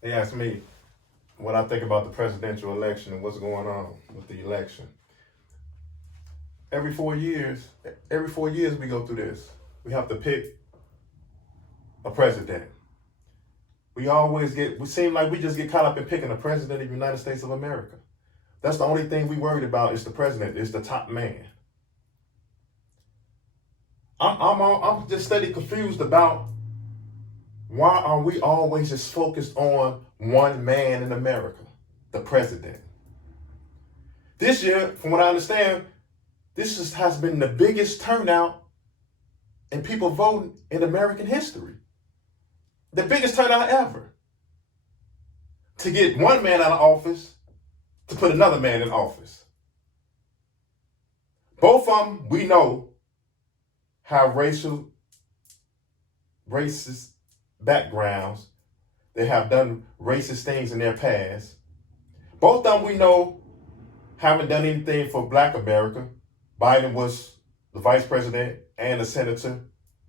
They asked me what I think about the presidential election and what's going on with the election. Every 4 years, every 4 years we go through this. We have to pick a president. We seem like we just get caught up in picking a president of the United States of America. That's the only thing we worried about is the president, is the top man. I'm just steady confused about why are we always just focused on one man in America, the president. This year, from what I understand, has been the biggest turnout in people voting in American history. The biggest turnout ever. To get one man out of office, to put another man in office. Both of them, we know, have racist backgrounds. They have done racist things in their past. Both of them, we know, haven't done anything for Black America. Biden was the vice president and a senator,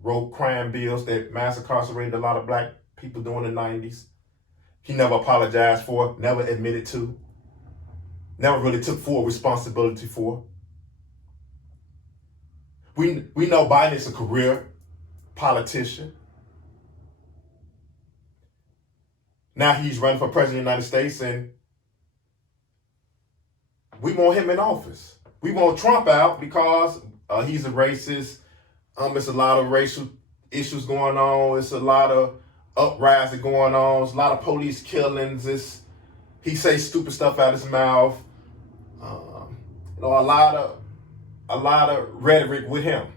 wrote crime bills that mass incarcerated a lot of Black people during the 90s. He never apologized for, never admitted to, never really took full responsibility for. We know Biden is a career politician. Now he's running for president of the United States, and we want him in office. We want Trump out because he's a racist. It's a lot of racial issues going on. It's a lot of uprising going on. It's a lot of police killings. He says stupid stuff out his mouth. A lot of rhetoric with him.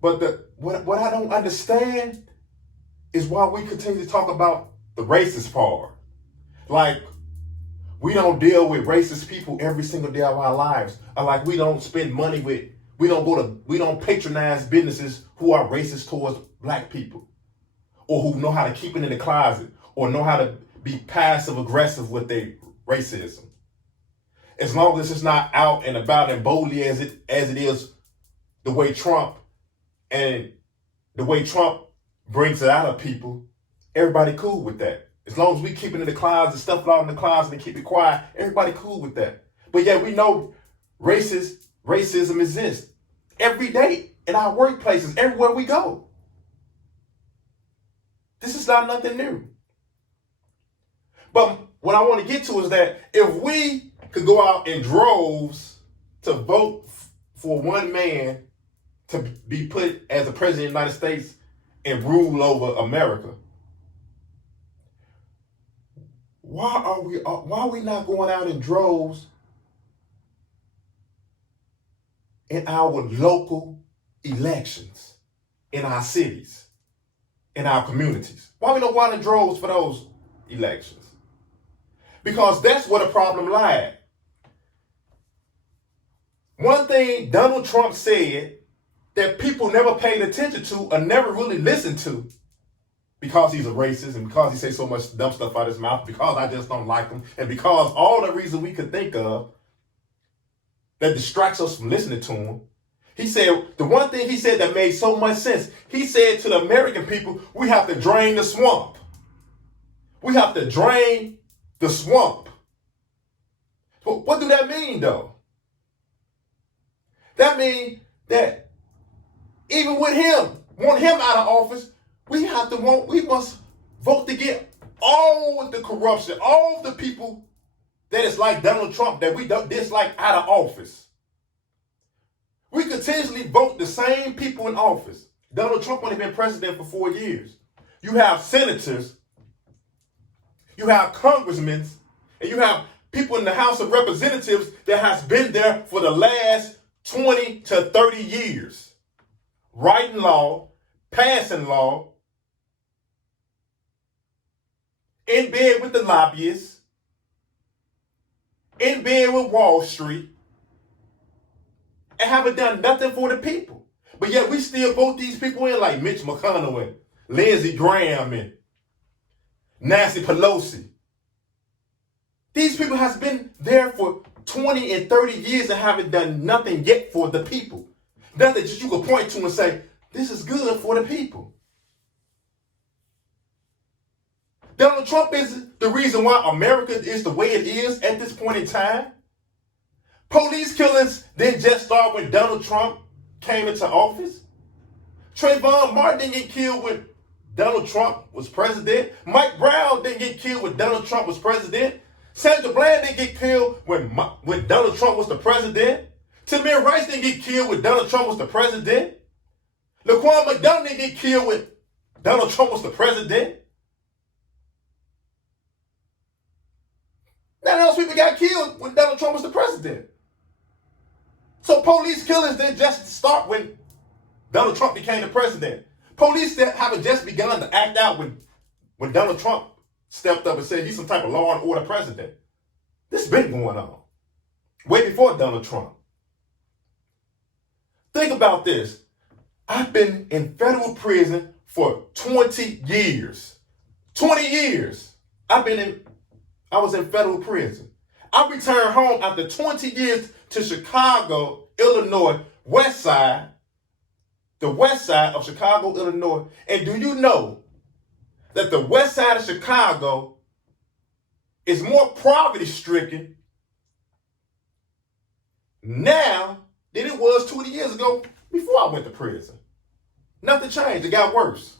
But what I don't understand is why we continue to talk about the racist part. Like, we don't deal with racist people every single day of our lives. Or like, we don't spend money with, we don't patronize businesses who are racist towards Black people, or who know how to keep it in the closet, or know how to be passive aggressive with their racism. As long as it's not out and about and boldly as it is the way Trump brings it out of people, everybody cool with that. As long as we keep it in the closet, stuff out in the closet and keep it quiet, everybody cool with that. But yeah, we know racism exists every day in our workplaces, everywhere we go. This is not nothing new. But what I want to get to is that if we could go out in droves to vote for one man to be put as a president of the United States and rule over America, why are we not going out in droves in our local elections, in our cities, in our communities? Why we don't go out in droves for those elections? Because that's where the problem lied. One thing Donald Trump said that people never paid attention to or never really listened to, because he's a racist and because he says so much dumb stuff out of his mouth, because I just don't like him, and because all the reason we could think of that distracts us from listening to him. He said, the one thing he said that made so much sense, he said to the American people, we have to drain the swamp. We have to drain the swamp. But what do that mean, though? That means that even with him, want him out of office, we must vote to get all of the corruption, all of the people that is like Donald Trump that we don't dislike out of office. We continuously vote the same people in office. Donald Trump only been president for 4 years. You have senators, you have congressmen, and you have people in the House of Representatives that has been there for the last 20 to 30 years. Writing law, passing law, in bed with the lobbyists, in bed with Wall Street, and haven't done nothing for the people. But yet we still vote these people in, like Mitch McConnell and Lindsey Graham and Nancy Pelosi. These people has been there for 20 and 30 years and haven't done nothing yet for the people. Nothing that you could point to and say, this is good for the people. Donald Trump is the reason why America is the way it is at this point in time. Police killings didn't just start when Donald Trump came into office. Trayvon Martin didn't get killed when Donald Trump was president. Mike Brown didn't get killed when Donald Trump was president. Sandra Bland didn't get killed when Donald Trump was the president. Tamir Rice didn't get killed when Donald Trump was the president. Laquan McDonald didn't get killed when Donald Trump was the president. None of those people got killed when Donald Trump was the president. So police killings didn't just start when Donald Trump became the president. Police that haven't just begun to act out when Donald Trump stepped up and said he's some type of law and order president. This has been going on way before Donald Trump. Think about this. I've been in federal prison for 20 years. 20 years. I was in federal prison. I returned home after 20 years to Chicago, Illinois, west side, the west side of Chicago, Illinois. And do you know that the west side of Chicago is more poverty-stricken now than it was 20 years ago before I went to prison? Nothing changed. It got worse.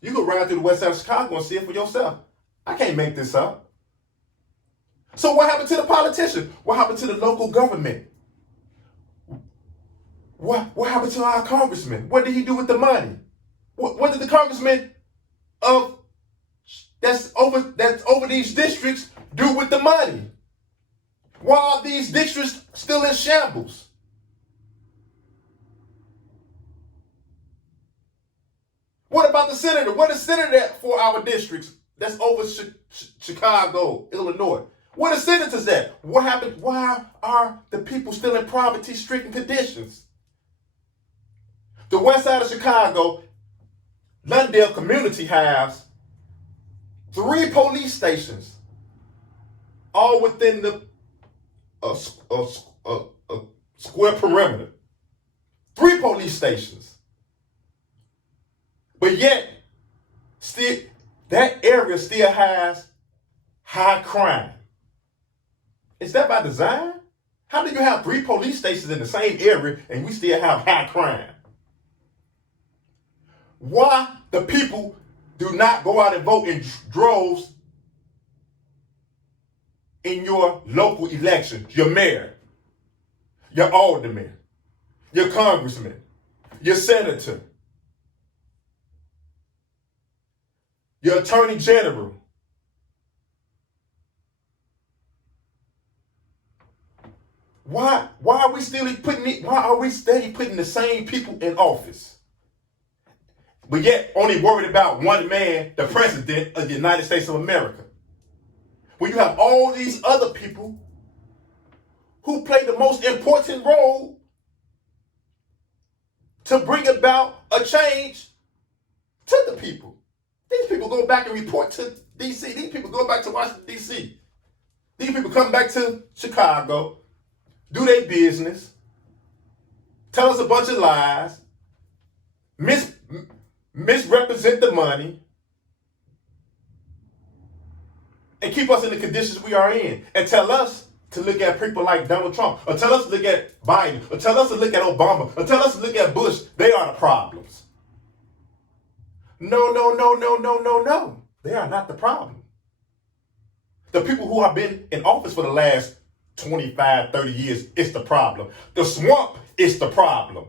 You can ride through the west side of Chicago and see it for yourself. I can't make this up. So what happened to the politicians? What happened to the local government? What happened to our congressman? What did he do with the money? What did the congressman that's over these districts do with the money? Why are these districts still in shambles? What about the senator? What is senator for our districts that's over Chicago, Illinois? What are senators at? What happened? Why are the people still in poverty-stricken conditions? The west side of Chicago, Lundale Community has 3 police stations, all within the square perimeter. 3 police stations. But yet, still, that area still has high crime. Is that by design? How do you have 3 police stations in the same area and we still have high crime? Why the people do not go out and vote in droves in your local elections? Your mayor, your alderman, your congressman, your senator, your attorney general. Why are we steady putting the same people in office? But yet only worried about one man, the president of the United States of America. When you have all these other people who play the most important role to bring about a change to the people. These people go back and report to D.C. These people go back to Washington, D.C. These people come back to Chicago, do their business, tell us a bunch of lies, misrepresent the money, and keep us in the conditions we are in, and tell us to look at people like Donald Trump, or tell us to look at Biden, or tell us to look at Obama, or tell us to look at Bush. They are the problems. No. They are not the problem. The people who have been in office for the last 25, 30 years is the problem. The swamp is the problem.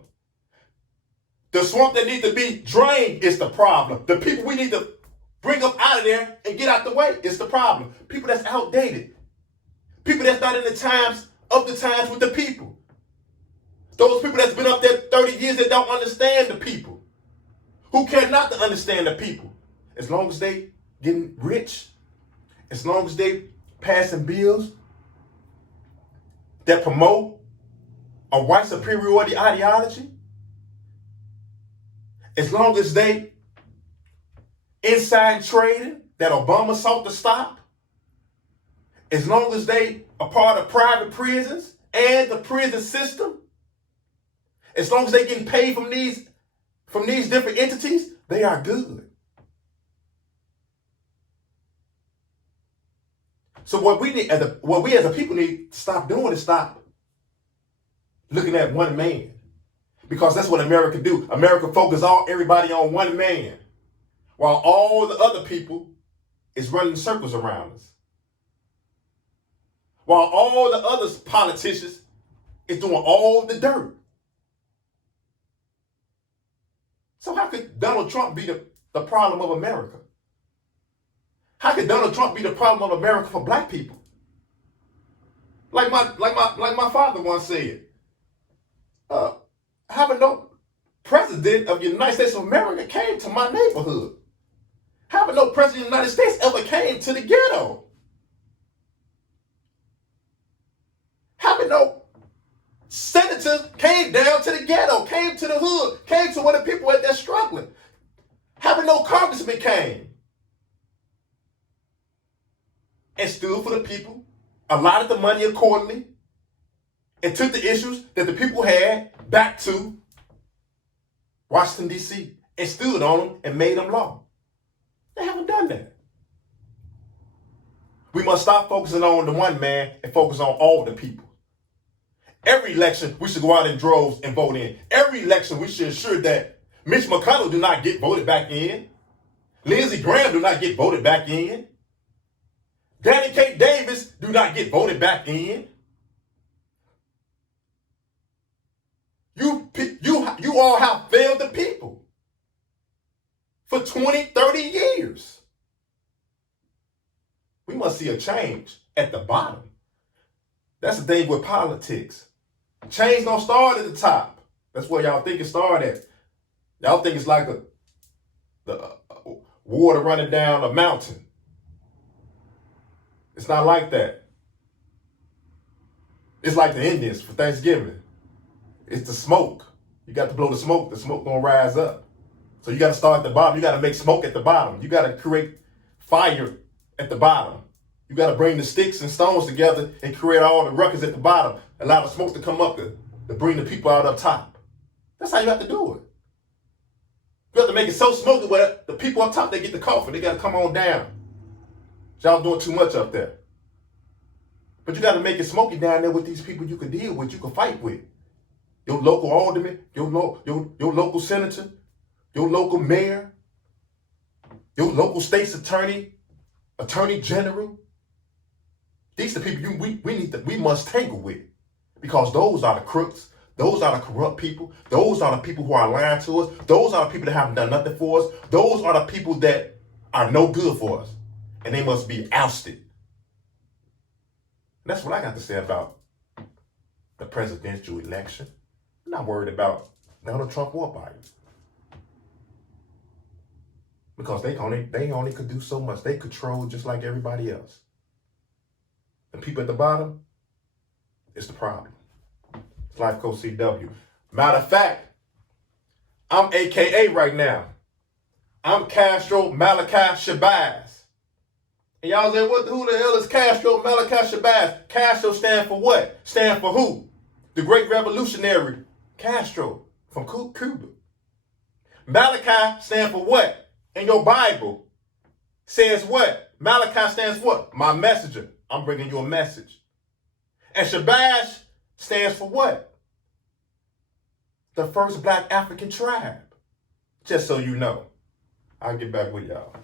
The swamp that needs to be drained is the problem. The people we need to bring up out of there and get out the way is the problem. People that's outdated. People that's not in the times with the people. Those people that's been up there 30 years that don't understand the people. Who care not to understand the people. As long as they getting rich, as long as they passing bills that promote a white superiority ideology, as long as they inside trading that Obama sought to stop, as long as they are part of private prisons and the prison system, as long as they getting paid from these different entities, they are good. So what we need, what we as a people need to stop doing is stop looking at one man, because that's what America do. America focus everybody on one man, while all the other people is running circles around us. While all the other politicians is doing all the dirt. So how could Donald Trump be the problem of America? How could Donald Trump be the problem of America for black people? Like my father once said, having no president of the United States of America came to my neighborhood. Having no president of the United States ever came to the ghetto. Having no senators came down to the ghetto, came to the hood, came to where the people are struggling. Having no congressman came and stood for the people, allotted the money accordingly, and took the issues that the people had back to Washington, D.C., and stood on them and made them law. They haven't done that. We must stop focusing on the one man and focus on all the people. Every election, we should go out in droves and vote in. Every election, we should ensure that Mitch McConnell do not get voted back in. Lindsey Graham do not get voted back in. Danny K. Davis do not get voted back in. You all have failed the people for 20, 30 years. We must see a change at the bottom. That's the thing with politics. Change don't start at the top. That's where y'all think it started at. Y'all think it's like the water running down a mountain. It's not like that. It's like the Indians for Thanksgiving. It's the smoke. You got to blow the smoke gonna rise up. So you got to start at the bottom. You got to make smoke at the bottom. You got to create fire at the bottom. You got to bring the sticks and stones together and create all the ruckus at the bottom. Allow the smoke to come up to bring the people out up top. That's how you have to do it. You have to make it so smoky where the people up top, they get the coffee. They got to come on down. Y'all doing too much up there. But you got to make it smoky down there with these people you can deal with, you can fight with. Your local alderman, your local senator, your local mayor, your local state's attorney, attorney general. These are the people we must tangle with, because those are the crooks. Those are the corrupt people. Those are the people who are lying to us. Those are the people that haven't done nothing for us. Those are the people that are no good for us. And they must be ousted. And that's what I got to say about the presidential election. I'm not worried about Donald Trump or Biden. Because they only could do so much. They control just like everybody else. The people at the bottom is the problem. It's Life Coach CW. Matter of fact, I'm AKA right now. I'm Castro Malachi Shabazz. And y'all say, who the hell is Castro Malachi Shabazz? Castro stand for what? Stand for who? The great revolutionary Castro from Cuba. Malachi stand for what? In your Bible says what? Malachi stands for what? My messenger. I'm bringing you a message. And Shabazz stands for what? The first black African tribe. Just so you know. I'll get back with y'all.